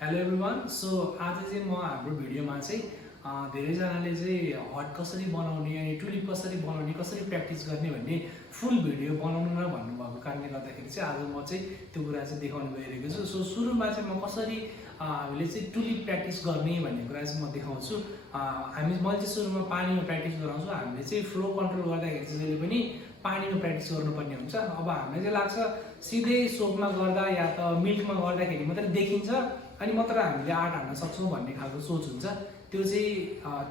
Hello everyone. So आज चाहिँ म हाम्रो भिडियोमा चाहिँ धेरैजनाले चाहिँ हट कसरी बनाउने अनि टुलिप कसरी बनाउने कसरी प्र्याक्टिस गर्ने भन्ने फुल भिडियो बनाउनु न भन्नुभएको कारणले गर्दाखेरि चाहिँ आज म चाहिँ त्यो कुरा चाहिँ देखाउन गइरहेको छु। सो सुरुमा चाहिँ म कसरी हामीले चाहिँ टुलिप प्र्याक्टिस गर्ने भन्ने कुरा चाहिँ म देखाउँछु। मैले चाहिँ सुरुमा पानीमा प्र्याक्टिस गराउँछु। हामीले चाहिँ फ्लो कन्ट्रोल गर्दाखेरि चाहिँ जहिले पनि पानीमा प्र्याक्टिस गर्नुपर्ने हुन्छ। अब हामीलाई चाहिँ लाग्छ सिधै सोपमा गर्दा या त मिल्कमा गर्दाखेरि मात्रै देखिन्छ अनि मात्र हामीले आर्ट हाल्न सक्छौँ भन्ने खालको सोच हुन्छ। त्यो चाहिँ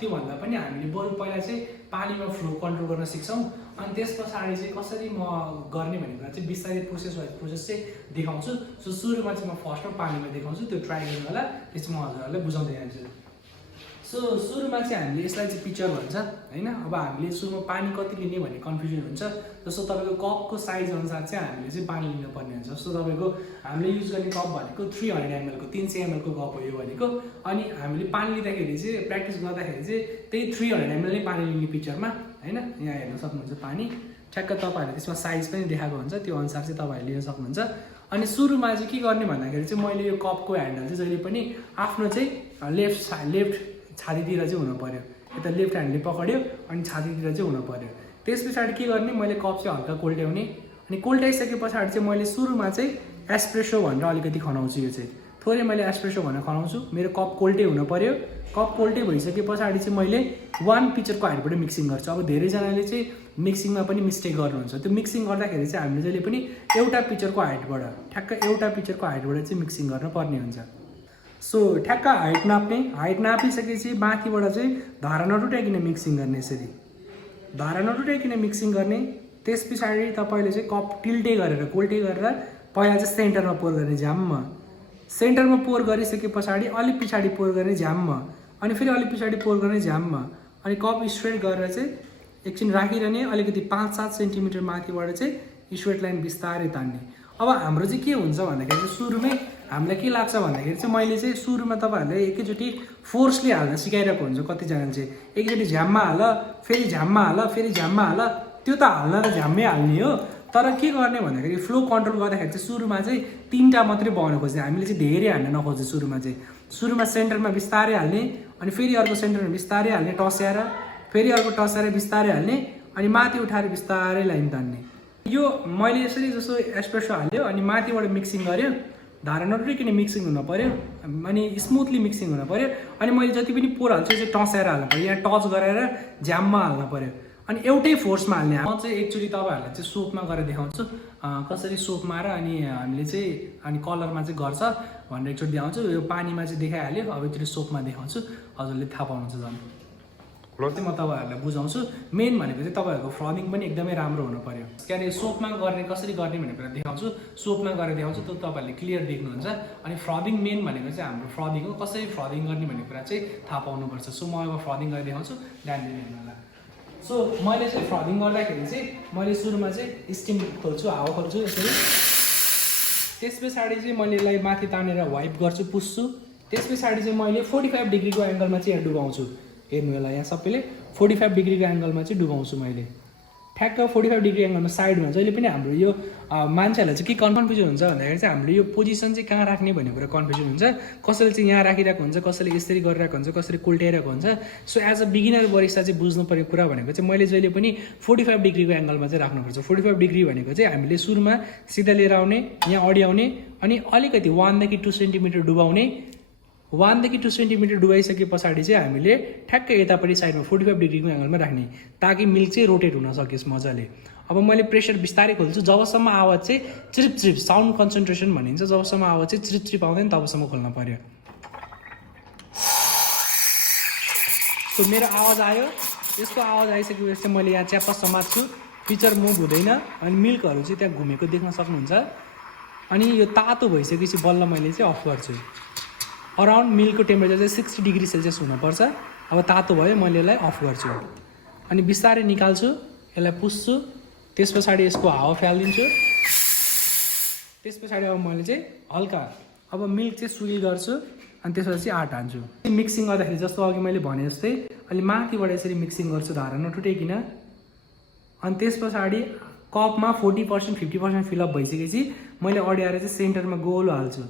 त्योभन्दा पनि हामीले बरु पहिला चाहिँ पानीमा फ्लो कन्ट्रोल गर्न सिक्छौँ अनि त्यस पछाडि चाहिँ कसरी म गर्ने भन्ने कुरा चाहिँ बिस्तारै प्रोसेस चाहिँ देखाउँछु। सो सुरुमा चाहिँ म फर्स्टमा पानीमा देखाउँछु, त्यो ट्राई गर्नु होला, त्यसमा म हजुरहरूलाई बुझाउँदै जान्छु। सो सुरुमा चाहिँ हामीले यसलाई चाहिँ पिक्चर भन्छ होइन। अब हामीले सुरुमा पानी कति लिने भन्ने कन्फ्युजन हुन्छ। जस्तो तपाईँको कपको साइज अनुसार चाहिँ हामीले चाहिँ पानी लिनुपर्ने हुन्छ। जस्तो तपाईँको हामीले युज गर्ने कप भनेको 300 ml को 300 ml को कप हो यो भनेको। अनि हामीले पानी लिँदाखेरि चाहिँ प्र्याक्टिस गर्दाखेरि चाहिँ त्यही 300 ml नै पानी लिने पिक्चरमा होइन। यहाँ हेर्न सक्नुहुन्छ पानी ठ्याक्क तपाईँहरूले त्यसमा साइज पनि देखाएको हुन्छ, त्यो अनुसार चाहिँ तपाईँहरूले लिन सक्नुहुन्छ। अनि सुरुमा चाहिँ के गर्ने भन्दाखेरि चाहिँ मैले यो कपको ह्यान्डल चाहिँ जहिले पनि आफ्नो चाहिँ लेफ्ट छातीतिर चाहिँ हुनु पर्यो। यता लेफ्ट ह्यान्डले पक्ड्यो अनि छातीतिर चाहिँ हुनु पर्यो। त्यस पछाडि के गर्ने, मैले कप चाहिँ हल्का कोल्ट्याउने अनि कोल्ट्याइसके पछाडि चाहिँ मैले सुरुमा चाहिँ एस्प्रेसो भनेर अलिकति खनाउँछु। यो चाहिँ थोरै मैले एस्प्रेसो भनेर खनाउँछु। मेरो कप कोल्टे हुनु पर्यो। कप कोल्टे भइसके पछाडि चाहिँ मैले 1 पिक्चरको हाइटबाट मिक्सिङ गर्छु। अब धेरैजनाले चाहिँ मिक्सिङमा पनि मिस्टेक गर्नुहुन्छ। त्यो मिक्सिङ गर्दाखेरि चाहिँ हामीले जहिले पनि एउटा पिक्चरको हाइटबाट ठ्याक्क एउटा पिक्चरको हाइटबाट चाहिँ मिक्सिङ गर्नुपर्ने हुन्छ। सो ठ्याक्क हाइट नाप्ने, हाइट नापिसकेपछि माथिबाट चाहिँ धारा नटुटाइकन मिक्सिङ गर्ने, यसरी धारा नटुटाइकन मिक्सिङ गर्ने। त्यस पछाडि तपाईँले चाहिँ कप टिल्टे गरेर कोल्टे गरेर पहिला चाहिँ सेन्टरमा पोर गर्ने झ्याम्म, सेन्टरमा पोर गरिसके पछाडि अलिक पछाडि पोर गर्ने झ्याम्म, अनि फेरि अलिक पछाडि पोर गर्ने झ्याम्म, अनि कप स्ट्रेट गरेर चाहिँ एकछिन राखिरहने। अलिकति 5-7 सेन्टिमिटर माथिबाट चाहिँ स्ट्रेट लाइन बिस्तारै तान्ने। अब हाम्रो चाहिँ के हुन्छ भन्दाखेरि चाहिँ सुरुमै हामीलाई के लाग्छ भन्दाखेरि चाहिँ मैले चाहिँ सुरुमा तपाईँहरूलाई एकैचोटि फोर्सले हाल्न सिकाइरहेको हुन्छ। कतिजनाले चाहिँ एकचोटि झ्याममा हाल, फेरि झ्याममा हाल, फेरि झ्याममा हाल, त्यो त हाल्न त झ्याम्मै हाल्ने हो। तर के गर्ने भन्दाखेरि फ्लो कन्ट्रोल गर्दाखेरि चाहिँ सुरुमा चाहिँ 3टा मात्रै बनाउन खोज्छ। हामीले चाहिँ धेरै हाल्न नखोज्छ। सुरुमा सेन्टरमा बिस्तारै हाल्ने, अनि फेरि अर्को सेन्टरमा बिस्तारै हाल्ने टस्याएर, फेरि अर्को टस्याएर बिस्तारै हाल्ने, अनि माथि उठाएर बिस्तारै लाइन तान्ने। यो मैले यसरी जस्तो एस्प्रेसो हाल्यो अनि माथिबाट मिक्सिङ गऱ्यो, धारा नटुटिकन मिक्सिङ हुनु पऱ्यो अनि स्मुथली मिक्सिङ हुनु पऱ्यो। अनि मैले जति पनि पोर हाल्छु चाहिँ टस्याएर हाल्नु पऱ्यो, यहाँ टच गरेर झ्याममा हाल्नु पऱ्यो अनि एउटै फोर्समा हाल्ने। म चाहिँ एकचोटि तपाईँहरूलाई चाहिँ सोपमा गरेर देखाउँछु कसरी सोपमा र अनि हामीले चाहिँ अनि कलरमा चाहिँ गर्छ भनेर एकचोटि देखाउँछु। यो पानीमा चाहिँ देखाइहाल्यो, अब एकचोटि सोपमा देखाउँछु, हजुरले थाहा पाउनुहुन्छ झन्। चाहिँ म तपाईँहरूलाई बुझाउँछु। मेन भनेको चाहिँ तपाईँहरूको फ्रदिङ पनि एकदमै राम्रो हुनु पऱ्यो। के अरे सोपमा गर्ने कसरी गर्ने भन्ने कुरा देखाउँछु, सोपमा गरेर देखाउँछु, त्यो तपाईँहरूले क्लियर देख्नुहुन्छ। अनि फ्रदिङ मेन भनेको चाहिँ हाम्रो फ्रदिङ हो, कसरी फ्रदिङ गर्ने भन्ने कुरा चाहिँ थाहा पाउनुपर्छ। सो म अब फ्रदिङ गरेर देखाउँछु, ध्यान दिनु होला। सो मैले चाहिँ फ्रदिङ गर्दाखेरि चाहिँ मैले सुरुमा चाहिँ स्टिम खोल्छु, हावा खोल्छु यसरी। त्यस पछाडि चाहिँ मैले यसलाई माथि तानेर वाइप गर्छु, पुस्छु। त्यस पछाडि चाहिँ मैले 45 डिग्रीको एङ्गलमा चाहिँ यहाँ डुबाउँछु। हेर्नु होला, यहाँ सबैले 45 डिग्रीको एङ्गलमा चाहिँ डुबाउँछु मैले ठ्याक्क 45 डिग्री एङ्गलमा साइडमा। जहिले पनि हाम्रो यो मान्छेहरूलाई चाहिँ के कन्फ्युजन हुन्छ भन्दाखेरि चाहिँ हाम्रो यो पोजिसन चाहिँ कहाँ राख्ने भन्ने कुरा कन्फ्युजन हुन्छ। कसैले चाहिँ यहाँ राखिरहेको हुन्छ, कसैले यसरी गरिरहेको हुन्छ, कसैले कोल्ट्याइरहेको हुन्छ। So as a beginner barista चाहिँ बुझ्नुपर्ने कुरा भनेको चाहिँ मैले जहिले पनि 45 डिग्रीको एङ्गलमा चाहिँ राख्नुपर्छ। 45 डिग्री भनेको चाहिँ हामीले सुरुमा सिधा लिएर आउने, यहाँ अड्याउने, अनि अलिकति 1 देखि 2 सेन्टिमिटर डुबाउने। 1 देखि 2 सेन्टिमिटर डुबाइसके पछाडि चाहिँ हामीले ठ्याक्कै यतापट्टि साइडमा 45 डिग्रीको एङ्गलमा राख्ने, ताकि मिल्क चाहिँ रोटेट हुन सकोस् मजाले। अब मैले प्रेसर बिस्तारै खोल्छु, जबसम्म आवाज चाहिँ चिरिप साउन्ड कन्सन्ट्रेसन भनिन्छ, जबसम्म आवाज चाहिँ चिरिप आउँदैन तबसम्म खोल्न पर्यो। सो मेरो आवाज आयो, यसको आवाज आइसकेपछि चाहिँ मैले यहाँ च्याप्पा समात्छु, पिक्चर मुभ हुँदैन अनि मिल्कहरू चाहिँ त्यहाँ घुमेको देख्न सक्नुहुन्छ। अनि यो तातो भइसकेपछि बल्ल मैले चाहिँ अफ गर्छु। अराउन्ड मिल्कको टेम्परेचर चाहिँ 60 डिग्री सेल्सियस हुनुपर्छ। अब तातो भयो, मैले यसलाई अफ गर्छु अनि बिस्तारै निकाल्छु, यसलाई पुस्छु। त्यस पछाडि यसको हावा फालिदिन्छु। त्यस पछाडि अब मैले चाहिँ हल्का अब मिल्क चाहिँ सुइल गर्छु अनि त्यसपछि चाहिँ आँट हान्छु। मिक्सिङ गर्दाखेरि जस्तो अघि मैले भने जस्तै अहिले माथिबाट यसरी मिक्सिङ गर्छु धारा नटुटाइकन। अनि त्यस पछाडि कपमा 40% 50% फिलअप भइसकेपछि मैले अड्याएर चाहिँ सेन्टरमा गोलो हाल्छु।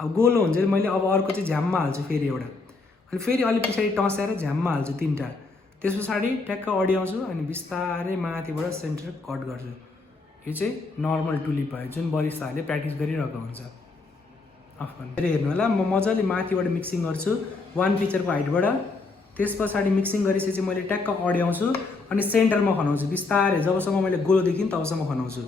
अब गोलो हुन्छ मैले अब अर्को चाहिँ झ्याममा हाल्छु फेरि एउटा, अनि फेरि अलिक पछाडि टसाएर झ्याममा हाल्छु 3टा। त्यस पछाडि ट्याक्क अड्याउँछु अनि बिस्तारै माथिबाट सेन्टर कट गर्छु। यो चाहिँ नर्मल टुलिप भयो जुन बरिस्ताहरूले प्र्याक्टिस गरिरहेको हुन्छ। फेरि हेर्नु होला, म मजाले माथिबाट मिक्सिङ गर्छु 1 पिचरको हाइटबाट। त्यस पछाडि मिक्सिङ गरेपछि मैले ट्याक्क अड्याउँछु अनि सेन्टरमा खनाउँछु बिस्तारै, जबसम्म मैले गोलो देखिन तबसम्म खनाउँछु।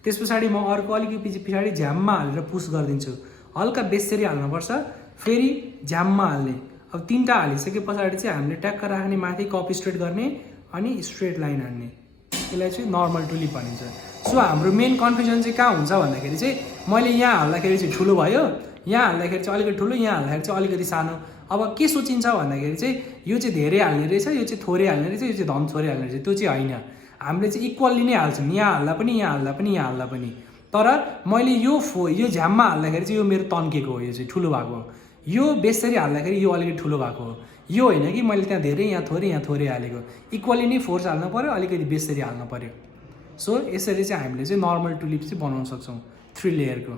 त्यस पछाडि म अर्को अलिकति पछाडि झ्याममा हालेर पुस गरिदिन्छु। हल्का बेसरी हाल्नुपर्छ, फेरि झ्याममा हाल्ने। अब 3टा हालिसके पछाडि चाहिँ हामीले ट्याक्क राख्ने, माथि कप स्ट्रेट गर्ने अनि स्ट्रेट लाइन हान्ने। यसलाई चाहिँ नर्मल टुलिप भनिन्छ। सो हाम्रो मेन कन्फ्युजन चाहिँ कहाँ हुन्छ भन्दाखेरि चाहिँ मैले यहाँ हाल्दाखेरि चाहिँ ठुलो भयो, यहाँ हाल्दाखेरि चाहिँ अलिकति ठुलो, यहाँ हाल्दाखेरि चाहिँ अलिकति सानो। अब के सोचिन्छ भन्दाखेरि चाहिँ यो चाहिँ धेरै हाल्ने रहेछ, यो चाहिँ थोरै हाल्ने रहेछ, यो चाहिँ धम थोरै हाल्ने रहेछ। त्यो चाहिँ होइन, हामीले चाहिँ इक्वल्ली नै हाल्छौँ, यहाँ हाल्दा पनि, यहाँ हाल्दा पनि, यहाँ हाल्दा पनि। तर मैले यो झ्याममा हाल्दाखेरि चाहिँ यो मेरो तन्केको हो, यो चाहिँ ठुलो भएको हो। यो बेसरी हाल्दाखेरि यो अलिकति ठुलो भएको हो। यो होइन कि मैले त्यहाँ धेरै यहाँ थोरै हालेको। इक्वली नै फोर्स हाल्नु पऱ्यो, अलिकति बेसरी हाल्नु पऱ्यो। सो यसरी चाहिँ हामीले चाहिँ नर्मल टुलिप चाहिँ बनाउन सक्छौँ 3 लेयरको।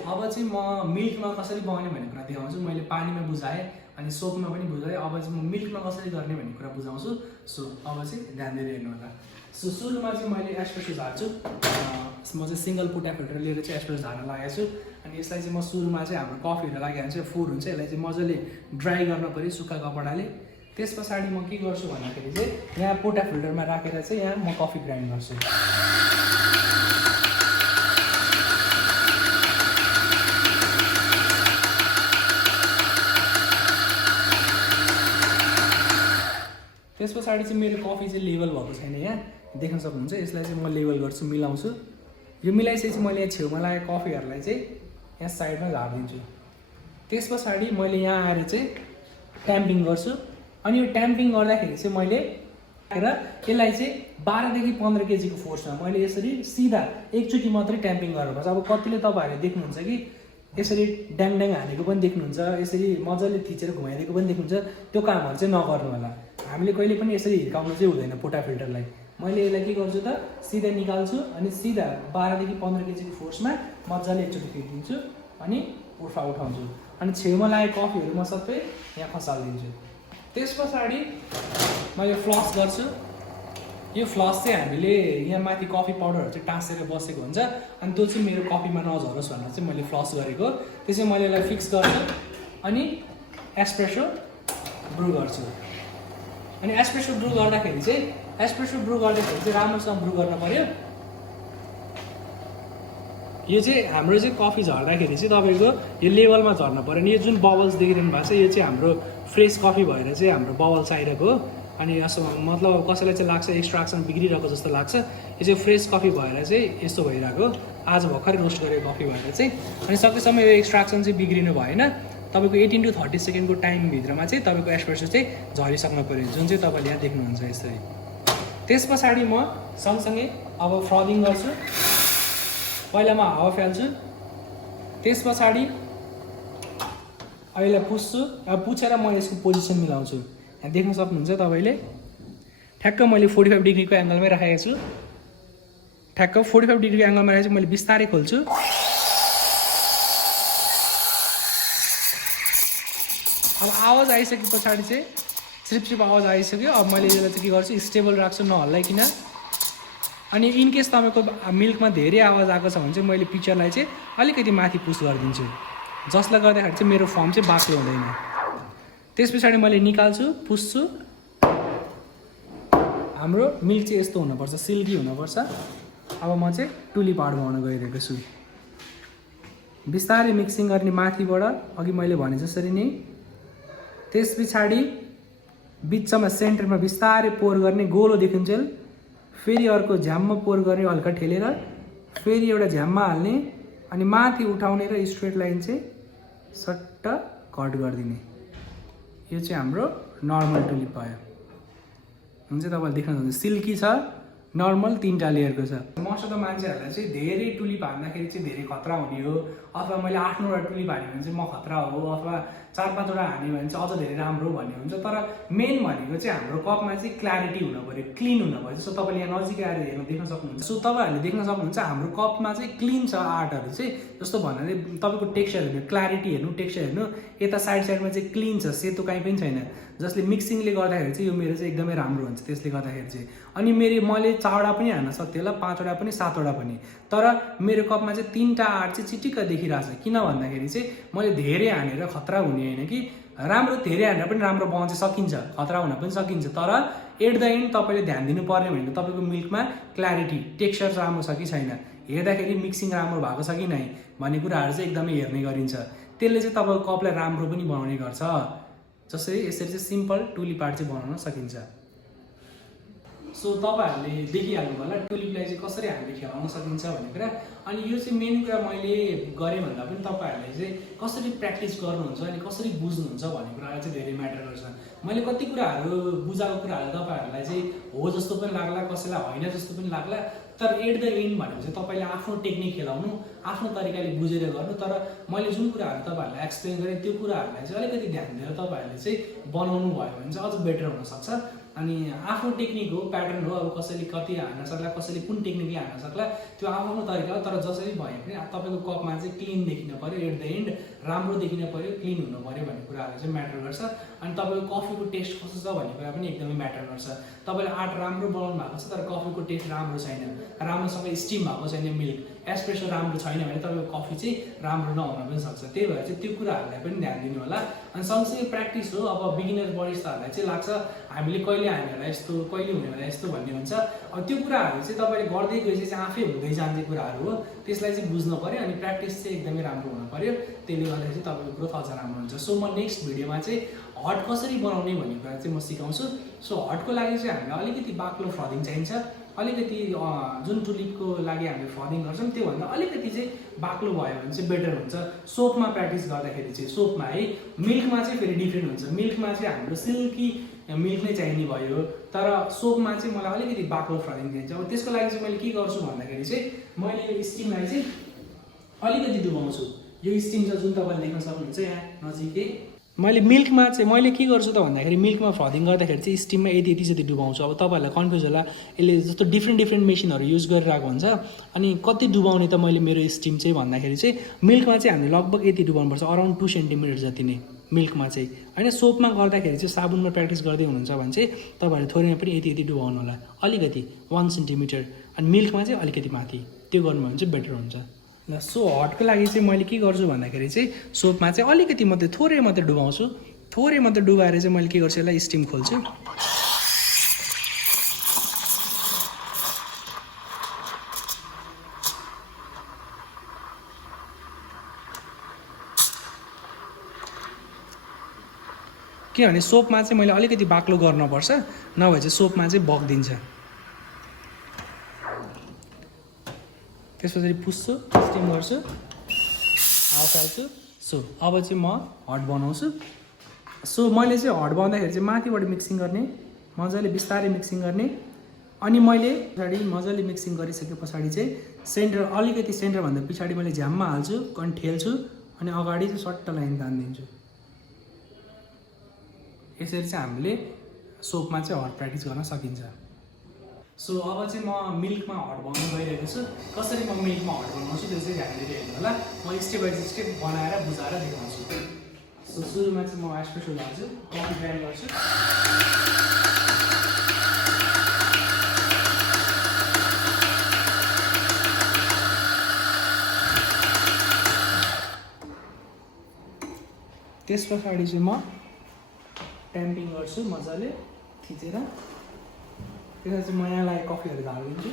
अब चाहिँ म मिल्कमा कसरी बनाउने भन्ने कुरा देखाउँछु। मैले पानीमा बुझाएँ अनि सोपमा पनि बुझाएँ, अब चाहिँ म मिल्कमा कसरी गर्ने भन्ने कुरा बुझाउँछु। सो अब चाहिँ ध्यान दिएर हेर्नु होला। सो सुरुमा चाहिँ मैले एस्प्रेसो झार्छु। म चाहिँ सिङ्गल पुटा फिल्टर लिएर चाहिँ एस्प्रेसो झार्न लागेको छु। अनि यसलाई चाहिँ म सुरुमा चाहिँ हाम्रो कफीहरू लागि चाहिँ फोर हुन्छ, यसलाई चाहिँ मजाले ड्राई गर्न पऱ्यो सुक्खा कपडाले। त्यस पछाडि म के गर्छु भन्दाखेरि चाहिँ यहाँ पोटा फिल्टरमा राखेर चाहिँ यहाँ म कफी ग्राइन्ड गर्छु। त्यस पछाडि चाहिँ मेरो कफी चाहिँ लेभल भएको छैन, यहाँ देख्न सक्नुहुन्छ। यसलाई चाहिँ म लेभल गर्छु, मिलाउँछु। यो मिलाइसकेपछि मैले यहाँ छेउमा लागेको कफीहरूलाई चाहिँ यहाँ साइडमा झारिदिन्छु। त्यस पछाडि मैले यहाँ आएर चाहिँ ट्याम्पिङ गर्छु। अनि यो ट्याम्पिङ गर्दाखेरि चाहिँ मैले यसलाई चाहिँ 12 देखि 15 केजीको फोर्समा मैले यसरी सिधा एकचोटि मात्रै ट्याम्पिङ गर्नुपर्छ। अब कतिले तपाईँहरूले देख्नुहुन्छ कि यसरी ड्याङ हानेको पनि देख्नुहुन्छ, यसरी मजाले थिचेर घुमाइदिएको पनि देख्नुहुन्छ। त्यो कामहरू चाहिँ नगर्नु होला। हामीले कहिले पनि यसरी हिर्काउनु चाहिँ हुँदैन पोटा फिल्टरलाई। मैले यसलाई के गर्छु त सिधा निकाल्छु अनि सिधा 12 देखि 15 केजीको फोर्समा मजाले एकचोटि फिटिदिन्छु अनि उठाउँछु। अनि छेउमा लागेको कफीहरू म सबै यहाँ खसालिदिन्छु। त्यस पछाडि मैले फ्लस गर्छु। यो फ्लस चाहिँ हामीले यहाँ माथि कफी पाउडरहरू चाहिँ टाँसेर बसेको हुन्छ, अनि त्यो चाहिँ मेरो कफीमा नझरोस् भनेर चाहिँ मैले फ्लस गरेको। त्यसै मैले यसलाई फिक्स गर्छु अनि एस्प्रेसो ब्रु गर्छु। अनि एस्प्रेसो ब्रु गर्दाखेरि चाहिँ राम्रोसँग ब्रु गर्न पर्यो। यो चाहिँ हाम्रो चाहिँ कफी झर्दाखेरि चाहिँ तपाईँको यो लेभलमा झर्न पऱ्यो। अनि यो जुन बबल्स देखिरहनु भएको छ यो चाहिँ हाम्रो फ्रेस कफी भएर चाहिँ हाम्रो बबल्स आइरहेको हो। अनि यसो मतलब कसैलाई चाहिँ लाग्छ एक्सट्राक्सन बिग्रिरहेको जस्तो लाग्छ, यो चाहिँ फ्रेस कफी भएर चाहिँ यस्तो भइरहेको, आज भर्खरै रोस्ट गरेको कफी भएर चाहिँ। अनि सकेसम्म यो एक्सट्राक्सन चाहिँ बिग्रिनु भएन। तपाईँको 18 to 30 सेकेन्डको टाइमभित्रमा चाहिँ तपाईँको एस्प्रेसो चाहिँ झरिसक्नु पऱ्यो, जुन चाहिँ तपाईँले यहाँ देख्नुहुन्छ यसरी। त्यस पछाडि म सँगसँगै अब फ्रदिङ गर्छु। पहिला म हावा फाल्छु, त्यस पछाडि अहिले पुस्छु। अब पुछेर म यसको पोजिसन मिलाउँछु। यहाँ देख्न सक्नुहुन्छ तपाईँले, ठ्याक्क मैले 45 डिग्रीको एङ्गलमै राखेको छु। ठ्याक्क 45 डिग्रीको एङ्गलमा राखेको छु। मैले बिस्तारै खोल्छु। अब आवाज आइसके पछाडि चाहिँ छिप आवाज आइसक्यो। अब मैले यसलाई चाहिँ के गर्छु, स्टेबल राख्छु नहल्लाइकन। अनि इनकेस तपाईँको मिल्कमा धेरै आवाज आएको छ भने चाहिँ मैले पिक्चरलाई चाहिँ अलिकति माथि पुस गरिदिन्छु, जसले गर्दाखेरि चाहिँ मेरो फर्म चाहिँ बाक्लो हुँदैन। त्यस पछाडि मैले निकाल्छु, पुस्छु। हाम्रो मिल्क चाहिँ यस्तो हुनुपर्छ, सिल्की हुनुपर्छ। अब म चाहिँ टुलिप आर्ट बनाउन गइरहेको छु। बिस्तारै मिक्सिङ गर्ने माथिबाट, अघि मैले भने जसरी नै। त्यस पछाडि बिचमा सेन्टरमा बिस्तारै पोर गर्ने, गोलो देखिन्छ। फेरि अर्को झ्याममा पोर गर्ने हल्का ठेलेर, फेरि एउटा झ्याममा हाल्ने अनि माथि उठाउने र स्ट्रेट लाइन चाहिँ सट्ट कट गरिदिने। यो चाहिँ हाम्रो नर्मल टुलिप भयो। हुन्छ, तपाईँले देख्नुहुन्छ सिल्की छ नर्मल 3टा लेयरको छ। मोस्ट अफ द मान्छेहरूलाई चाहिँ धेरै टुलिप हान्दाखेरि चाहिँ धेरै खतरा हुने हो, अथवा मैले 8-9वटा टुलिप हाने भने चाहिँ म खतरा हो, अथवा 4-5वटा हाने भने चाहिँ अझ धेरै राम्रो भन्ने हुन्छ। तर मेन भनेको चाहिँ हाम्रो कपमा चाहिँ क्ल्यारिटी हुनु पऱ्यो, क्लिन हुनु पऱ्यो। जस्तो तपाईँले यहाँ नजिकै आएर हेर्न देख्न सक्नुहुन्छ। सो तपाईँहरूले देख्न सक्नुहुन्छ हाम्रो कपमा चाहिँ क्लिन छ आर्टहरू चाहिँ। जस्तो भन्नाले तपाईँको टेक्सचर हेर्नु, क्ल्यारिटी हेर्नु, टेक्सचर हेर्नु, यता साइडमा चाहिँ क्लिन छ, सेतो काहीँ पनि छैन, जसले मिक्सिङले गर्दाखेरि चाहिँ यो मेरो चाहिँ एकदमै राम्रो हुन्छ। त्यसले गर्दाखेरि चाहिँ अनि मैले 4वटा पनि हान्न सक्थेँ होला, 5वटा पनि, 7वटा पनि, तर मेरो कपमा चाहिँ 3टा आर्ट चाहिँ चिटिक्क देखिरहेछ। किन भन्दाखेरि चाहिँ मैले धेरै हानेर खतरा हुने होइन कि, राम्रो धेरै हानेर पनि राम्रो बनाउन सकिन्छ, खतरा हुन पनि सकिन्छ। तर एट द एन्ड तपाईँले ध्यान दिनुपर्ने भनेको तपाईँको मिल्कमा क्ल्यारिटी, टेक्सचर राम्रो छ कि छैन, हेर्दाखेरि मिक्सिङ राम्रो भएको छ कि नै भन्ने कुराहरू चाहिँ एकदमै हेर्ने गरिन्छ। त्यसले चाहिँ तपाईँको कपलाई राम्रो पनि बनाउने गर्छ। जसरी यसरी चाहिँ सिम्पल टुलिप आर्ट चाहिँ बनाउन सकिन्छ। सो तपाईँहरूले देखिहाल्नु होला टुलिपलाई चाहिँ कसरी हामीले खेलाउन सकिन्छ भन्ने कुरा। अनि यो चाहिँ मेन कुरा मैले गरेँ भन्दा पनि तपाईँहरूले चाहिँ कसरी प्र्याक्टिस गर्नुहुन्छ अनि कसरी बुझ्नुहुन्छ भन्ने कुरालाई चाहिँ धेरै म्याटर गर्छ। मैले कति कुराहरू बुझाएको कुराहरू तपाईँहरूलाई चाहिँ हो जस्तो पनि लाग्ला, कसैलाई होइन जस्तो पनि लाग्ला, तर एट द एन्ड भनेको चाहिँ तपाईँले आफ्नो टेक्निक खेलाउनु, आफ्नो तरिकाले बुझेर गर्नु। तर मैले जुन कुराहरू तपाईँहरूलाई एक्सप्लेन गरेँ त्यो कुराहरूलाई चाहिँ अलिकति ध्यान दिएर तपाईँहरूले चाहिँ बनाउनु भयो भने चाहिँ अझ बेटर हुनसक्छ। अनि आफ्नो टेक्निक हो, प्याटर्न हो, अब कसैले कति हान्न सक्ला, कसैले कुन टेक्निकले हान्न सक्ला, त्यो आफ्नो तरिका हो। तर जसरी भए पनि तपाईँको कपमा चाहिँ क्लिन देखिन पऱ्यो, एट द एन्ड राम्रो देखिन पऱ्यो, क्लिन हुनु पऱ्यो भन्ने कुराहरू चाहिँ म्याटर गर्छ। अनि तपाईँको कफीको टेस्ट कस्तो छ भन्ने कुरा पनि एकदमै म्याटर गर्छ। तपाईँले आर्ट राम्रो बनाउनु भएको छ तर कफीको टेस्ट राम्रो छैन, राम्रोसँग स्टिम भएको छैन, मिल्क एस्प्रेसो राम्रो छैन भने तपाईँको कफी चाहिँ राम्रो नहुन पनि सक्छ। त्यही भएर चाहिँ त्यो कुराहरूलाई पनि ध्यान दिनु होला। अनि सँगसँगै प्र्याक्टिस हो। अब बिगिनर बरिस्ताहरूलाई चाहिँ लाग्छ हामीले कहिले हामीहरूलाई यस्तो, कहिले हुने बेला यस्तो भन्ने हुन्छ। अब त्यो कुराहरू चाहिँ तपाईँले गर्दै गएपछि चाहिँ आफै हुँदै जाने कुराहरू हो, त्यसलाई चाहिँ बुझ्नु पऱ्यो। अनि प्र्याक्टिस चाहिँ एकदमै राम्रो हुनु पऱ्यो, त्यसले गर्दाखेरि चाहिँ तपाईँको ग्रोथ अझ राम्रो हुन्छ। सो म नेक्स्ट भिडियोमा चाहिँ हट कसरी बनाउने भन्ने कुरा चाहिँ म सिकाउँछु। सो हटको लागि चाहिँ हामीलाई अलिकति बाक्लो फ्रदिङ चाहिन्छ, अलिकति जुन टुलिपको लागि हामीले फ्रदिङ गर्छौँ त्योभन्दा अलिकति चाहिँ बाक्लो भयो भने चाहिँ बेटर हुन्छ। सोपमा प्र्याक्टिस गर्दाखेरि चाहिँ, सोपमा है, मिल्कमा चाहिँ फेरि डिफ्रेन्ट हुन्छ। मिल्कमा चाहिँ हाम्रो सिल्की मिल्क नै चाहिने भयो, तर सोपमा चाहिँ मलाई अलिकति बाक्लो फ्रदिङ दिन्छ। अब त्यसको लागि चाहिँ मैले के गर्छु भन्दाखेरि चाहिँ मैले यो स्टिमलाई चाहिँ अलिकति डुबाउँछु। यो स्टिम छ जुन तपाईँले देख्न सक्नुहुन्छ यहाँ नजिकै। मैले मिल्कमा चाहिँ मैले के गर्छु त भन्दाखेरि मिल्कमा फ्रदिङ गर्दाखेरि चाहिँ स्टिममा यति जति डुबाउँछु। अब तपाईँहरूलाई कन्फ्युज होला, यसले जस्तो डिफ्रेन्ट मेसिनहरू युज गरिरहेको हुन्छ अनि कति डुबाउने त मैले मेरो स्टिम चाहिँ भन्दाखेरि चाहिँ मिल्कमा चाहिँ हामीले लगभग यति डुबाउनुपर्छ, अराउन्ड 2 सेन्टिमिटर जति नै मिल्कमा चाहिँ होइन। सोपमा गर्दाखेरि चाहिँ साबुनमा प्र्याक्टिस गर्दै हुनुहुन्छ भने चाहिँ तपाईँहरूले थोरैमा पनि यति डुबाउनु होला, अलिकति 1 सेन्टिमिटर। अनि मिल्कमा चाहिँ अलिकति माथि, त्यो गर्नुभयो भने चाहिँ बेटर हुन्छ। ल सो हटको लागि चाहिँ मैले के गर्छु भन्दाखेरि चाहिँ सोपमा चाहिँ अलिकति मात्रै, थोरै मात्रै डुबाउँछु। थोरै मात्रै डुबाएर चाहिँ मैले के गर्छु, यसलाई स्टिम खोल्छु। किनभने सोपमा चाहिँ मैले अलिकति बाक्लो गर्नुपर्छ, नभए चाहिँ सोपमा चाहिँ बग्दिन्छ। त्यस पछाडि पुस्छु, स्टिम गर्छु, हावा फाल्छु। सो अब चाहिँ म हट बनाउँछु। सो मैले चाहिँ हट बनाउँदाखेरि चाहिँ माथिबाट मिक्सिङ गर्ने, मजाले बिस्तारै मिक्सिङ गर्ने। अनि मैले पछाडि मजाले मिक्सिङ गरिसके पछाडि चाहिँ सेन्टर, अलिकति सेन्टरभन्दा पछाडि मैले झ्याममा हाल्छु, अनि ठेल्छु, अनि अगाडि चाहिँ सट्ट लाइन तानिदिन्छु। यसरी चाहिँ हामीले सोपमा चाहिँ हट प्र्याक्टिस गर्न सकिन्छ। सो अब चाहिँ म मिल्कमा हट बनाउन गइरहेको छु। कसरी म मिल्कमा हट बनाउँछु त्यो चाहिँ ध्यान दिएर हेर्नु होला। म स्टेप बाई स्टेप बनाएर बुझाएर देखाउँछु। सो सुरुमा चाहिँ म एस्प्रेसो हाल्छु, कफी ग्राइन्ड गर्छु। त्यस पछाडि चाहिँ म ट्याम्पिङ गर्छु मजाले थिचेर। त्यसमा चाहिँ म यहाँलाई कफीहरू हालिदिन्छु,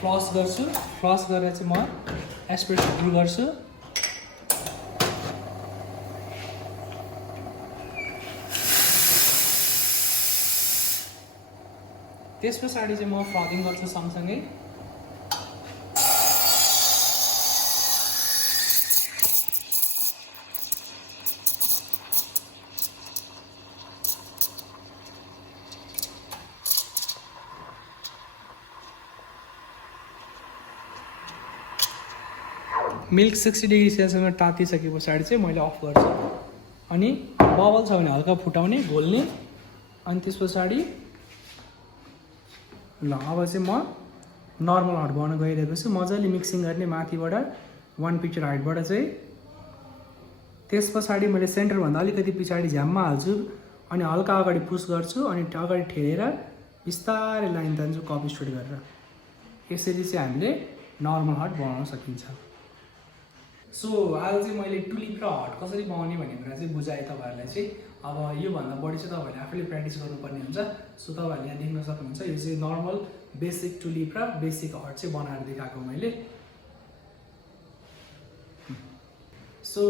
फ्लस गर्छु। फ्लस गरेर चाहिँ म एस्प्रेसो ब्रु गर्छु। त्यस पछाडि चाहिँ म फ्रदिङ गर्छु सँगसँगै। मिल्क 60 डिग्री सेल्सियसमा तातिसके पछाडि चाहिँ मैले अफ गर्छु अनि बबल छ भने हल्का फुटाउने घोल्ने अनि त्यस पछाडि ल अब चाहिँ म नर्मल हट बनाउन गइरहेको छु मजाले मिक्सिङ गर्ने माथिबाट 1 पिक्चर हाइटबाट चाहिँ त्यस पछाडि मैले सेन्टरभन्दा अलिकति पछाडि झ्याममा हाल्छु अनि हल्का अगाडि पुस गर्छु अनि अगाडि ठेलेर बिस्तारै लाइन तान्छु कप स्ट्रेट गरेर यसरी चाहिँ हामीले नर्मल हट बनाउन सकिन्छ सो आज चाहिँ मैले टुलिप र हट कसरी बनाउने भन्ने कुरा चाहिँ बुझाएँ तपाईँहरूलाई चाहिँ अब योभन्दा बढी चाहिँ तपाईँहरूले आफैले प्र्याक्टिस गर्नुपर्ने हुन्छ सो तपाईँहरूले यहाँ देख्न सक्नुहुन्छ यो चाहिँ नर्मल बेसिक टुलिप र बेसिक हट चाहिँ बनाएर देखाएको मैले सो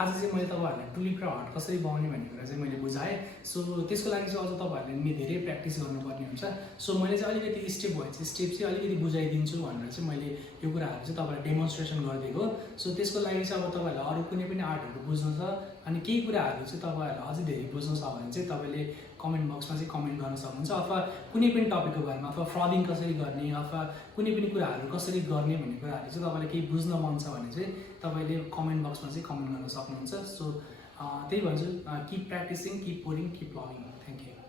आज चाहिँ मैले तपाईँहरूलाई टुलिप र हट कसरी बनाउने भन्ने कुरा चाहिँ मैले बुझाएँ सो त्यसको लागि चाहिँ अझ तपाईँहरूले धेरै प्र्याक्टिस गर्नुपर्ने हुन्छ सो मैले चाहिँ अलिकति स्टेप वाइज स्टेप चाहिँ अलिकति बुझाइदिन्छु भनेर चाहिँ मैले यो कुराहरू चाहिँ तपाईँलाई डेमोन्स्ट्रेसन गरिदिएको सो त्यसको लागि चाहिँ अब तपाईँहरूलाई अरू कुनै पनि आर्टहरू बुझ्नु छ अनि केही कुराहरू चाहिँ तपाईँहरूलाई अझै धेरै बुझ्नु छ भने चाहिँ तपाईँले कमेन्ट बक्समा चाहिँ कमेन्ट गर्न सक्नुहुन्छ अथवा कुनै पनि टपिकको बारेमा अथवा फ्रदिङ कसरी गर्ने अथवा कुनै पनि कुराहरू कसरी गर्ने भन्ने कुराहरू चाहिँ तपाईँलाई केही बुझ्न मन छ भने चाहिँ तपाईँले कमेन्ट बक्समा चाहिँ कमेन्ट गर्न सक्नुहुन्छ सो त्यही भन्छु keep practising keep pouring keep loving thank you